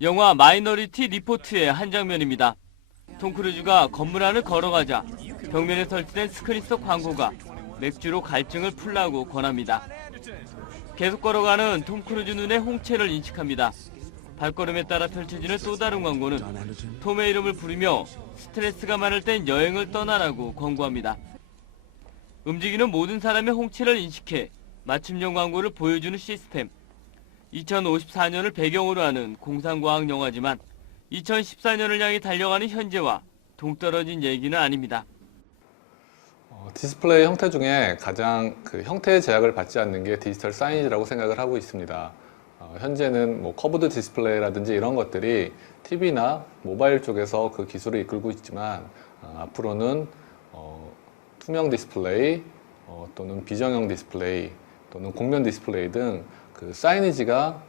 영화 마이너리티 리포트의 한 장면입니다. 톰 크루즈가 건물 안을 걸어가자 벽면에 설치된 스크린 속 광고가 맥주로 갈증을 풀라고 권합니다. 계속 걸어가는 톰 크루즈 눈에 홍채를 인식합니다. 발걸음에 따라 펼쳐지는 또 다른 광고는 톰의 이름을 부르며 스트레스가 많을 땐 여행을 떠나라고 권고합니다. 움직이는 모든 사람의 홍채를 인식해 맞춤형 광고를 보여주는 시스템. 2054년을 배경으로 하는 공상과학 영화지만 2014년을 향해 달려가는 현재와 동떨어진 얘기는 아닙니다. 디스플레이 형태 중에 가장 형태의 제약을 받지 않는 게 디지털 사이니지라고 생각을 하고 있습니다. 현재는 커브드 디스플레이라든지 이런 것들이 TV나 모바일 쪽에서 그 기술을 이끌고 있지만 앞으로는 투명 디스플레이 또는 비정형 디스플레이 또는 곡면 디스플레이 등 그 사이니지가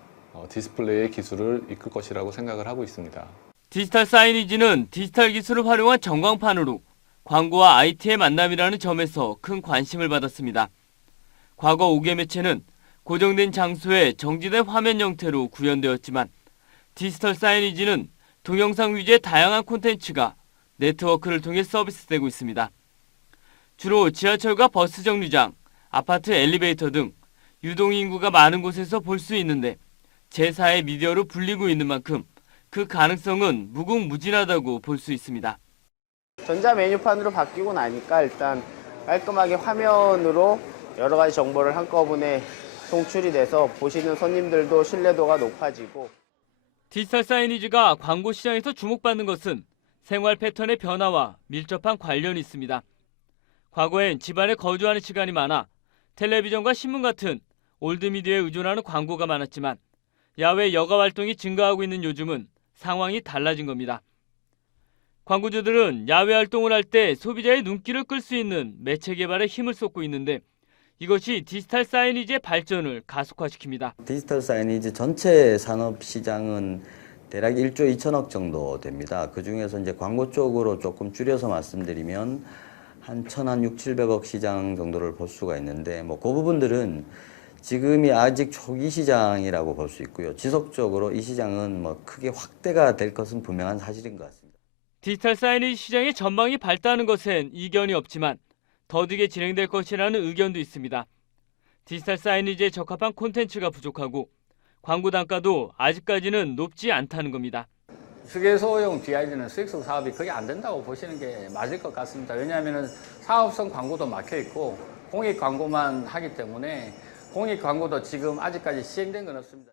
디스플레이의 기술을 이끌 것이라고 생각을 하고 있습니다. 디지털 사이니지는 디지털 기술을 활용한 전광판으로 광고와 IT의 만남이라는 점에서 큰 관심을 받았습니다. 과거 5개 매체는 고정된 장소에 정지된 화면 형태로 구현되었지만 디지털 사이니지는 동영상 위주의 다양한 콘텐츠가 네트워크를 통해 서비스되고 있습니다. 주로 지하철과 버스 정류장, 아파트 엘리베이터 등 유동인구가 많은 곳에서 볼 수 있는데 제4의 미디어로 불리고 있는 만큼 그 가능성은 무궁무진하다고 볼 수 있습니다. 전자 메뉴판으로 바뀌고 나니까 일단 깔끔하게 화면으로 여러 가지 정보를 한꺼번에 송출이 돼서 보시는 손님들도 신뢰도가 높아지고. 디지털 사이니지가 광고 시장에서 주목받는 것은 생활 패턴의 변화와 밀접한 관련이 있습니다. 과거엔 집안에 거주하는 시간이 많아 텔레비전과 신문 같은 올드미디어에 의존하는 광고가 많았지만 야외 여가 활동이 증가하고 있는 요즘은 상황이 달라진 겁니다. 광고주들은 야외 활동을 할 때 소비자의 눈길을 끌 수 있는 매체 개발에 힘을 쏟고 있는데 이것이 디지털 사이니지의 발전을 가속화시킵니다. 디지털 사이니지 전체 산업 시장은 대략 1조 2천억 정도 됩니다. 그중에서 이제 광고 쪽으로 조금 줄여서 말씀드리면 한 700억 시장 정도를 볼 수가 있는데 그 부분들은 지금이 아직 초기 시장이라고 볼 수 있고요. 지속적으로 이 시장은 크게 확대가 될 것은 분명한 사실인 것 같습니다. 디지털 사이니지 시장의 전망이 밝다는 것엔 이견이 없지만 더디게 진행될 것이라는 의견도 있습니다. 디지털 사이니지에 적합한 콘텐츠가 부족하고 광고 단가도 아직까지는 높지 않다는 겁니다. 휴게소용 BID는 수익성 사업이 거의 안 된다고 보시는 게 맞을 것 같습니다. 왜냐하면 사업성 광고도 막혀 있고 공익 광고만 하기 때문에 공익 광고도 지금 아직까지 시행된 건 없습니다.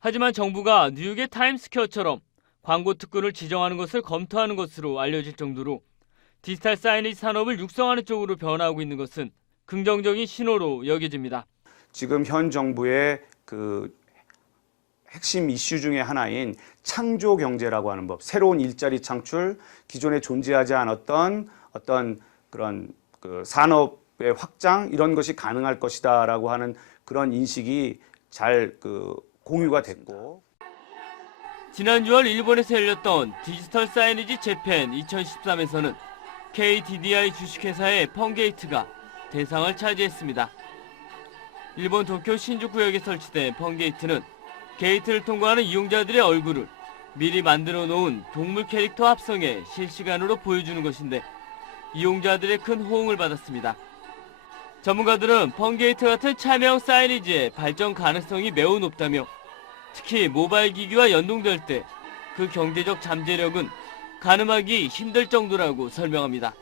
하지만 정부가 뉴욕의 타임스퀘어처럼 광고 특구를 지정하는 것을 검토하는 것으로 알려질 정도로 디지털 사이니지 산업을 육성하는 쪽으로 변화하고 있는 것은 긍정적인 신호로 여겨집니다. 지금 현 정부의 그 핵심 이슈 중에 하나인 창조 경제라고 하는 법, 새로운 일자리 창출, 기존에 존재하지 않았던 어떤 그런 산업의 확장 이런 것이 가능할 것이다라고 하는 그런 인식이 잘 공유가 됐고. 지난 6월 일본에서 열렸던 디지털 사이니지 재팬 2013에서는 KDDI 주식회사의 펀게이트가 대상을 차지했습니다. 일본 도쿄 신주쿠역에 설치된 펀게이트는 게이트를 통과하는 이용자들의 얼굴을 미리 만들어 놓은 동물 캐릭터 합성에 실시간으로 보여주는 것인데 이용자들의 큰 호응을 받았습니다. 전문가들은 펀게이트 같은 참여형 사이니지의 발전 가능성이 매우 높다며 특히 모바일 기기와 연동될 때 그 경제적 잠재력은 가늠하기 힘들 정도라고 설명합니다.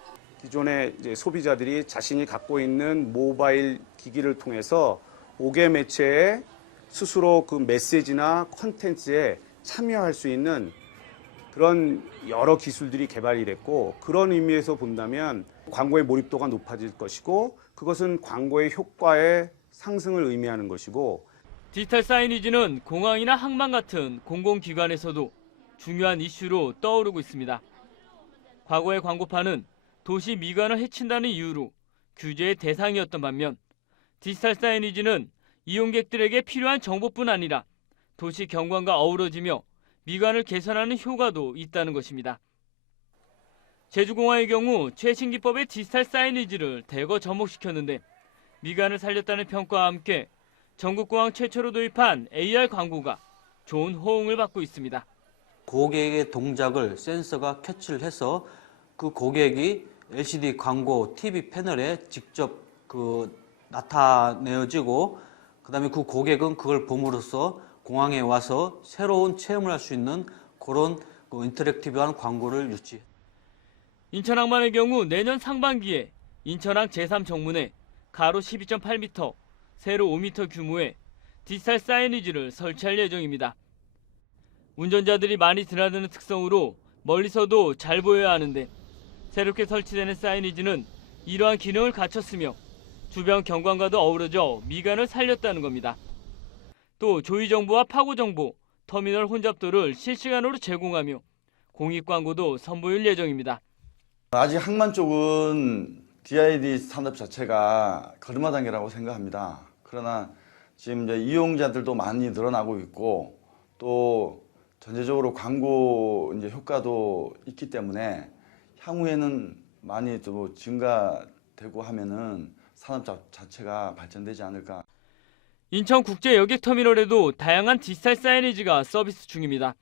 기존의 이제 소비자들이 자신이 갖고 있는 모바일 기기를 통해서 5개 매체에 스스로 그 메시지나 콘텐츠에 참여할 수 있는 그런 여러 기술들이 개발이 됐고 그런 의미에서 본다면 광고의 몰입도가 높아질 것이고 그것은 광고의 효과의 상승을 의미하는 것이고 디지털 사이니지는 공항이나 항만 같은 공공기관에서도 중요한 이슈로 떠오르고 있습니다. 과거의 광고판은 도시 미관을 해친다는 이유로 규제의 대상이었던 반면 디지털 사이니지는 이용객들에게 필요한 정보뿐 아니라 도시 경관과 어우러지며 미관을 개선하는 효과도 있다는 것입니다. 제주공항의 경우 최신 기법의 디지털 사이니지를 대거 접목시켰는데 미관을 살렸다는 평가와 함께 전국공항 최초로 도입한 AR 광고가 좋은 호응을 받고 있습니다. 고객의 동작을 센서가 캐치를 해서 그 고객이 LCD 광고 TV 패널에 직접 나타내어지고 그다음에 그 고객은 그걸 봄으로써 공항에 와서 새로운 체험을 할 수 있는 그런 인터랙티브한 광고를 유치. 인천항만의 경우 내년 상반기에 인천항 제3정문에 가로 12.8m, 세로 5m 규모의 디지털 사이니지를 설치할 예정입니다. 운전자들이 많이 드나드는 특성으로 멀리서도 잘 보여야 하는데 새롭게 설치되는 사이니지는 이러한 기능을 갖췄으며 주변 경관과도 어우러져 미간을 살렸다는 겁니다. 또 조위 정보와 파고 정보, 터미널 혼잡도를 실시간으로 제공하며 공익 광고도 선보일 예정입니다. 아직 항만 쪽은 DID 산업 자체가 걸음마 단계라고 생각합니다. 그러나 지금 이제 이용자들도 많이 늘어나고 있고 또 전체적으로 광고 이제 효과도 있기 때문에 향후에는 많이 또 증가되고 하면은 산업 자체가 발전되지 않을까. 인천국제여객터미널에도 다양한 디지털 사이니지가 서비스 중입니다.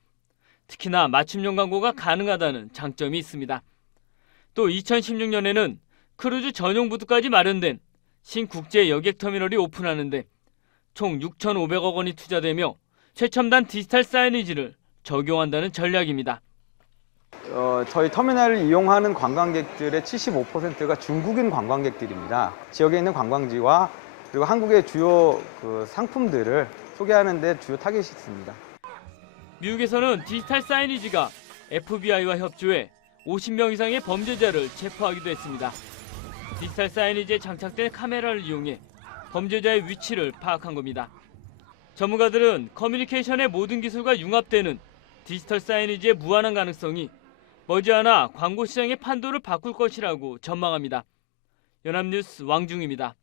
특히나 맞춤형 광고가 가능하다는 장점이 있습니다. 또 2016년에는 크루즈 전용 부두까지 마련된 신국제여객터미널이 오픈하는데 총 6,500억 원이 투자되며 최첨단 디지털 사이니지를 적용한다는 전략입니다. 저희 터미널을 이용하는 관광객들의 75%가 중국인 관광객들입니다. 지역에 있는 관광지와 그리고 한국의 주요 상품들을 소개하는 데 주요 타겟이 있습니다. 미국에서는 디지털 사이니지가 FBI와 협조해 50명 이상의 범죄자를 체포하기도 했습니다. 디지털 사이니지에 장착된 카메라를 이용해 범죄자의 위치를 파악한 겁니다. 전문가들은 커뮤니케이션의 모든 기술과 융합되는 디지털 사이니지의 무한한 가능성이 머지않아 광고 시장의 판도를 바꿀 것이라고 전망합니다. 연합뉴스 왕중입니다.